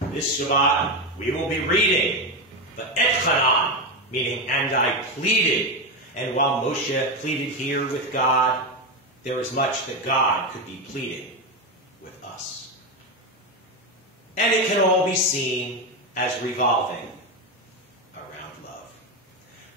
This Shabbat, we will be reading VahEtchanan, meaning, and I pleaded. And while Moshe pleaded here with God, there is much that God could be pleading with us. And it can all be seen as revolving around love.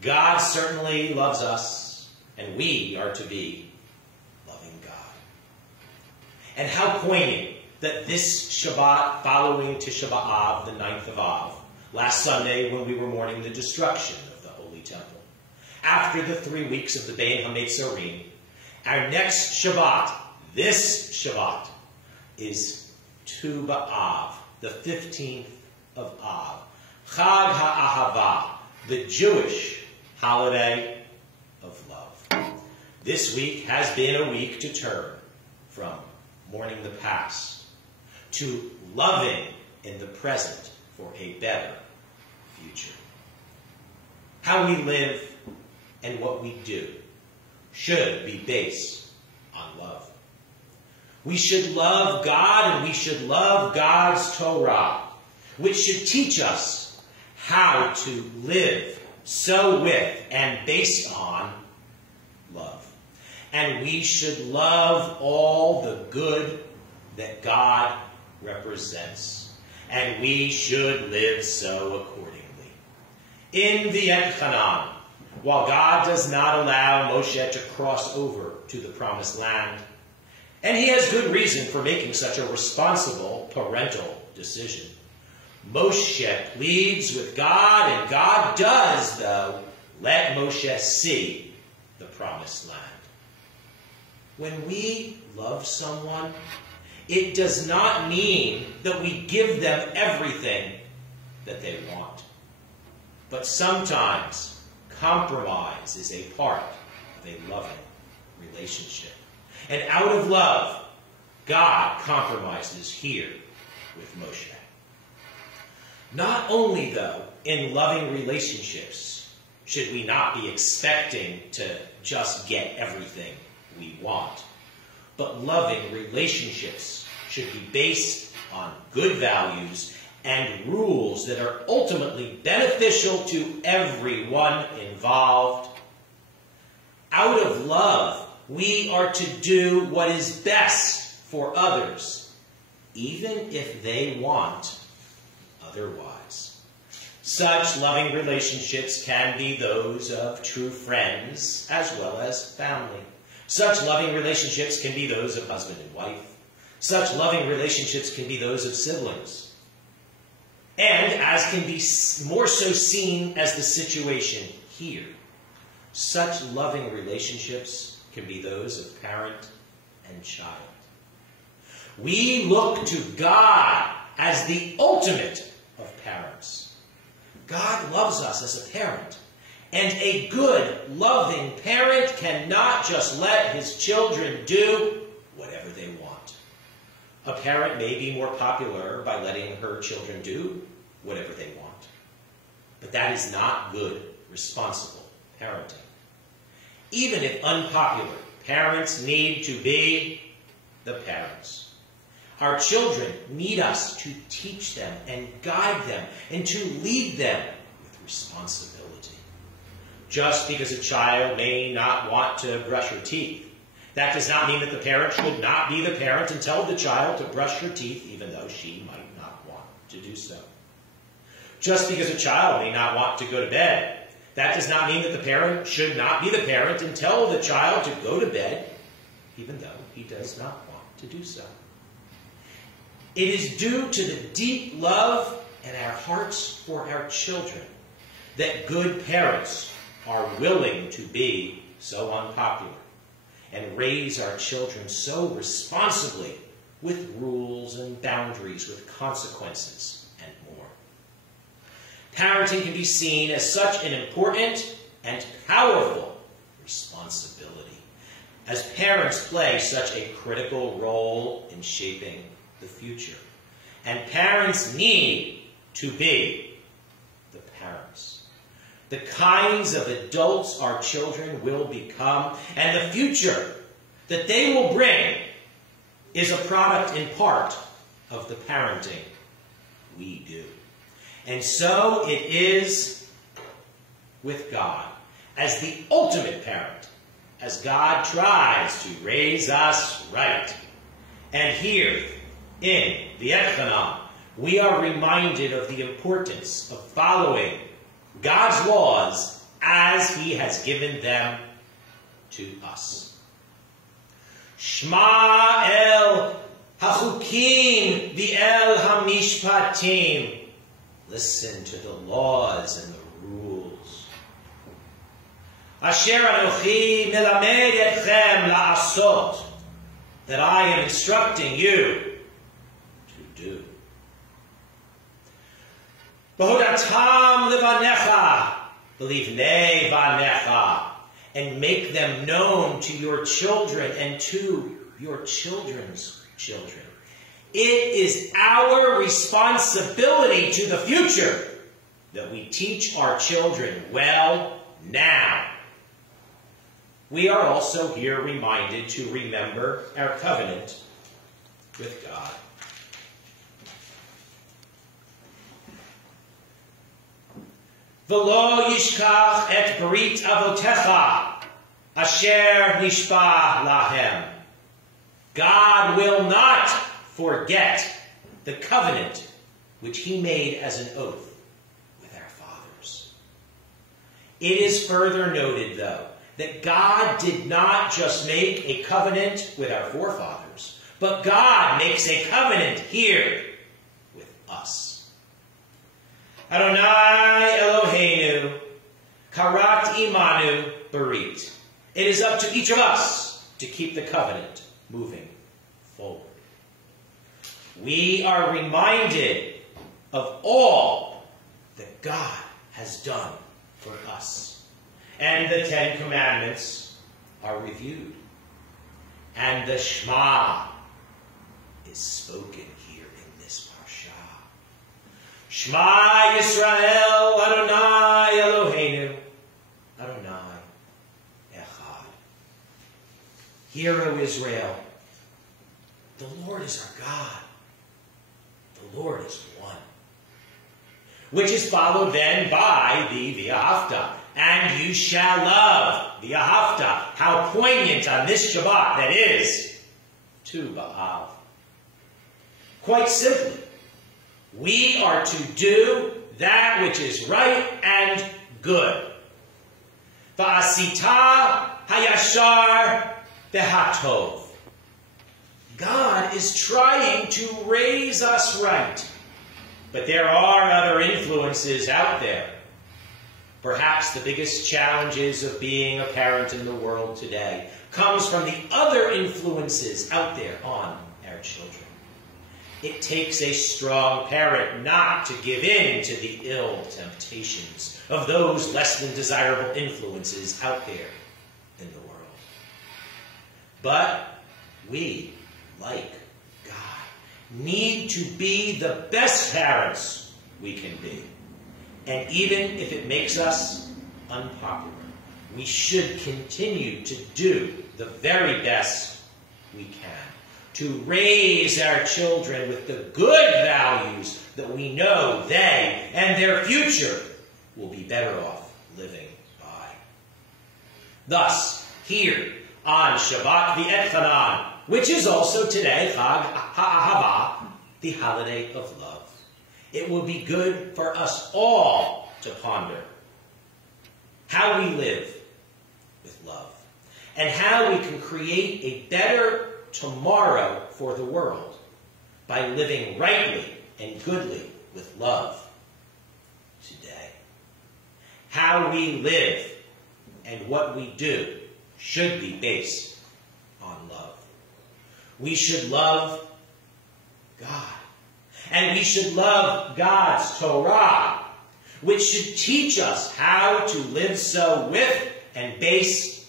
God certainly loves us, and we are to be loving God. And how poignant that this Shabbat following Tisha B'Av, the 9th of Av, last Sunday when we were mourning the destruction of the Holy Temple, after the 3 weeks of the Bein HaMetzarim, our next Shabbat, this Shabbat, is Tu B'Av, the 15th of Av, Chag HaAhava, the Jewish holiday of love. This week has been a week to turn from mourning the past to loving in the present for a better future. How we live and what we do should be based on love. We should love God, and we should love God's Torah, which should teach us how to live so with and based on love. And we should love all the good that God represents, and we should live so accordingly. In VahEtchanan, while God does not allow Moshe to cross over to the Promised Land, and he has good reason for making such a responsible parental decision, Moshe pleads with God, and God does, though, let Moshe see the Promised Land. When we love someone, it does not mean that we give them everything that they want. But sometimes compromise is a part of a loving relationship. And out of love, God compromises here with Moshe. Not only, though, in loving relationships should we not be expecting to just get everything we want, but loving relationships should be based on good values and rules that are ultimately beneficial to everyone involved. Out of love, we are to do what is best for others, even if they want otherwise. Such loving relationships can be those of true friends as well as family. Such loving relationships can be those of husband and wife. Such loving relationships can be those of siblings. And, as can be more so seen as the situation here, such loving relationships can be those of parent and child. We look to God as the ultimate of parents. God loves us as a parent. And a good, loving parent cannot just let his children do whatever they want. A parent may be more popular by letting her children do whatever they want. But that is not good, responsible parenting. Even if unpopular, parents need to be the parents. Our children need us to teach them and guide them and to lead them with responsibility. Just because a child may not want to brush her teeth, that does not mean that the parent should not be the parent and tell the child to brush her teeth, even though she might not want to do so. Just because a child may not want to go to bed, that does not mean that the parent should not be the parent and tell the child to go to bed, even though he does not want to do so. It is due to the deep love in our hearts for our children that good parents are willing to be so unpopular and raise our children so responsibly with rules and boundaries, with consequences and more. Parenting can be seen as such an important and powerful responsibility, as parents play such a critical role in shaping the future. And parents need to be the parents. The kinds of adults our children will become, and the future that they will bring, is a product in part of the parenting we do. And so it is with God, as the ultimate parent, as God tries to raise us right. And here, in VahEtchanan, we are reminded of the importance of following God's laws as he has given them to us. Shema el hachukim v'el hamishpatim. Listen to the laws and the rules. Asher anochi melamed etchem la'asot, that I am instructing you to do. V'hodatam levanecha, v'livnei vanecha, and make them known to your children and to your children's children. It is our responsibility to the future that we teach our children well now. We are also here reminded to remember our covenant with God. V'lo yishkach et brit avotecha asher nishba lahem. God will not forget the covenant which he made as an oath with our fathers. It is further noted, though, that God did not just make a covenant with our forefathers, but God makes a covenant here with us. Adonai Eloheinu, karat imanu berit. It is up to each of us to keep the covenant moving forward. We are reminded of all that God has done for us. And the 10 Commandments are reviewed. And the Shema is spoken here in this parsha. Shema Yisrael Adonai Eloheinu Adonai Echad. Hear, O Israel, the Lord is our God. The Lord is one. Which is followed then by the V'ahavta. And you shall love. V'ahavta. How poignant on this Shabbat that is. To Ba'al. Quite simply, we are to do that which is right and good. Va'asita hayashar behatov. God is trying to raise us right. But there are other influences out there. Perhaps the biggest challenges of being a parent in the world today comes from the other influences out there on our children. It takes a strong parent not to give in to the ill temptations of those less than desirable influences out there in the world. But we, like God, need to be the best parents we can be. And even if it makes us unpopular, we should continue to do the very best we can to raise our children with the good values that we know they and their future will be better off living by. Thus, here on Shabbat VahEtchanan, which is also today Chag HaAhava, the holiday of love, it will be good for us all to ponder how we live with love and how we can create a better tomorrow for the world by living rightly and goodly with love today. How we live and what we do should be based on love. We should love God. And we should love God's Torah, which should teach us how to live so with and based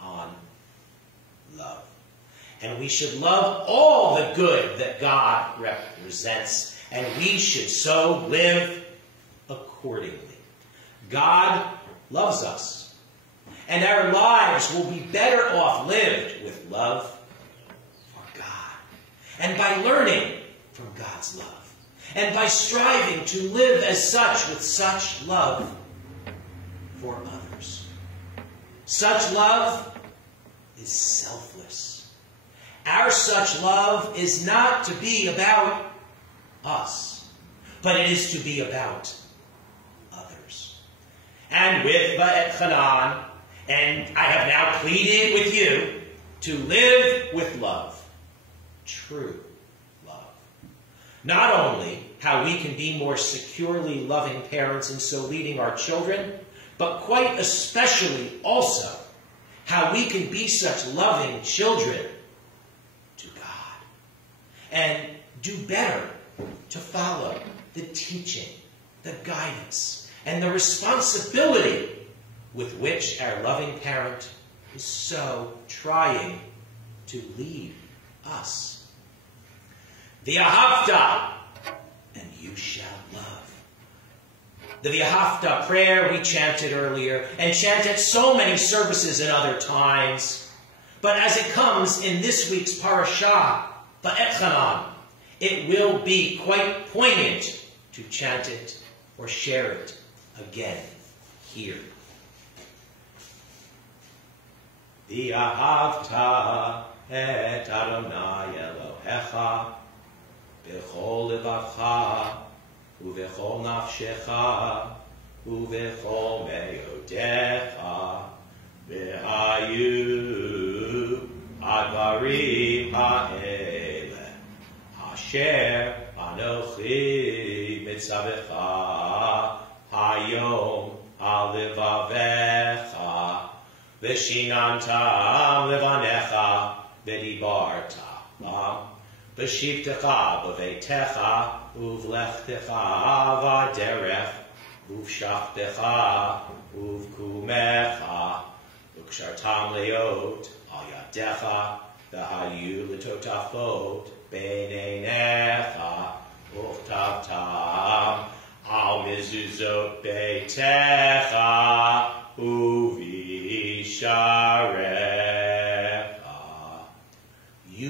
on love. And we should love all the good that God represents, and we should so live accordingly. God loves us, and our lives will be better off lived with love for God, and by learning from God's love, and by striving to live as such with such love for others. Such love is selfless. Our such love is not to be about us, but it is to be about others. And with VahEtchanan, and I have now pleaded with you to live with love, true love. Not only how we can be more securely loving parents and so leading our children, but quite especially also how we can be such loving children to God and do better to follow the teaching, the guidance, and the responsibility with which our loving parent is so trying to lead us. VahEahavta, and you shall love. The VahEahavta prayer we chanted earlier, and chant at so many services in other times. But as it comes in this week's parashah, VahEtchanan, it will be quite poignant to chant it or share it again here. VahEahavta et Adonai Elohecha b'chol levavcha uv'chol nafshecha uv'chol meyodecha v'hayu advarim ha'ele asher anochi mitzavecha hayom al levavecha V'shinantam levanecha v'dibarta bam v'shivtecha b'veitecha uv'lechtecha v'derech uv'shachtecha uv'kumecha v'kshartam leot al yadecha v'hayu l'totafot b'neinecha uv'tavtam al mezuzot beitecha You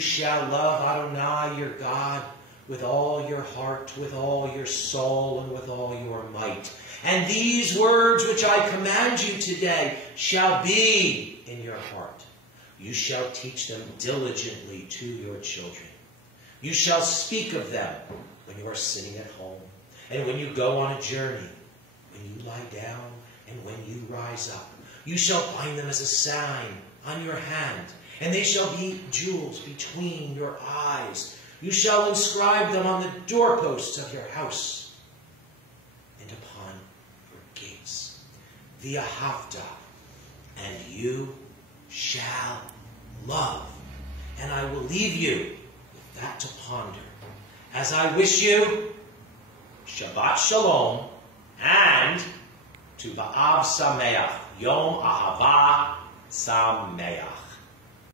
shall love Adonai your God with all your heart, with all your soul, and with all your might. And these words which I command you today shall be in your heart. You shall teach them diligently to your children. You shall speak of them when you are sitting at home, and when you go on a journey, when you lie down, and when you rise up. You shall bind them as a sign on your hand, and they shall be jewels between your eyes. You shall inscribe them on the doorposts of your house and upon your gates. VahEahavta, and you shall love. And I will leave you with that to ponder, as I wish you Shabbat Shalom and to B'Av Sameach, Yom Ahava Sameach.